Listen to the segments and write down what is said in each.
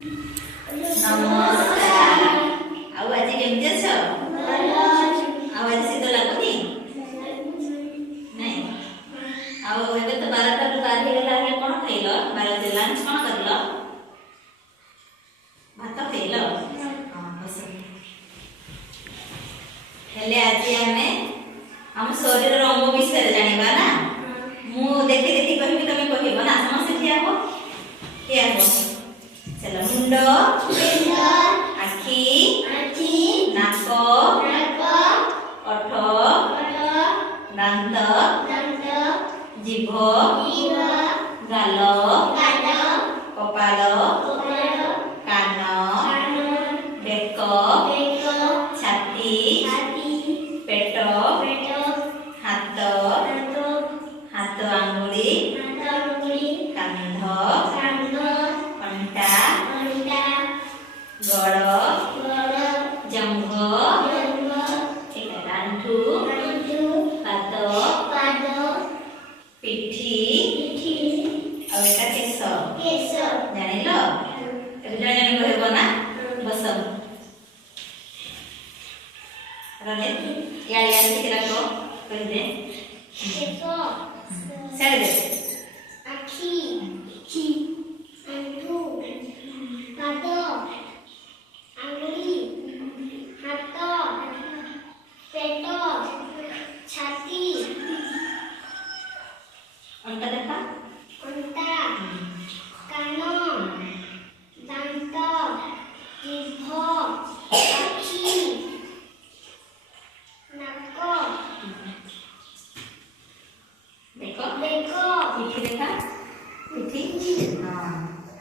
नमस्कार। आउ आज केमती अछ? आउ आज शीत लागुनी? नहीं। आउ एबे तो 12टा रु पार हे गला हे कोन खाइलो? 12 जे लंच कोन करलो? भात खाइलो? हां बस। हेले आज हम शरीर अंग विषय जानिबा ना? मु देखि देखि कहबी तमे कहबो ना समझ ठिया हो? ठिया हो। चलो मुंडो आखी नाक ओठ दांत जीभ गाल कपाल कान बेक छाती पेट हाथ हाथ आंगुली कांध अंटा गड़ जंघ आंठू पाद पिठी और एटा केस जानिलो जने जने कहबो ना बस रने याडी याडी के रखो कह दे साइड दे आखी आंठू पाद आंगुली हाथ पेट छाती अंटा देखा अंटा कान दांत जीभ आखी नाक देखो बेक पिठी देखा पिठी हां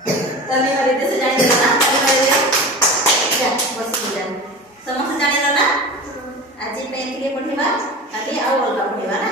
तने वाले से जाने ना तने वाले जा बस जा समस्त जाने ना आज पे एतिके पढिबा काली आउ अलगा पढिबा ना।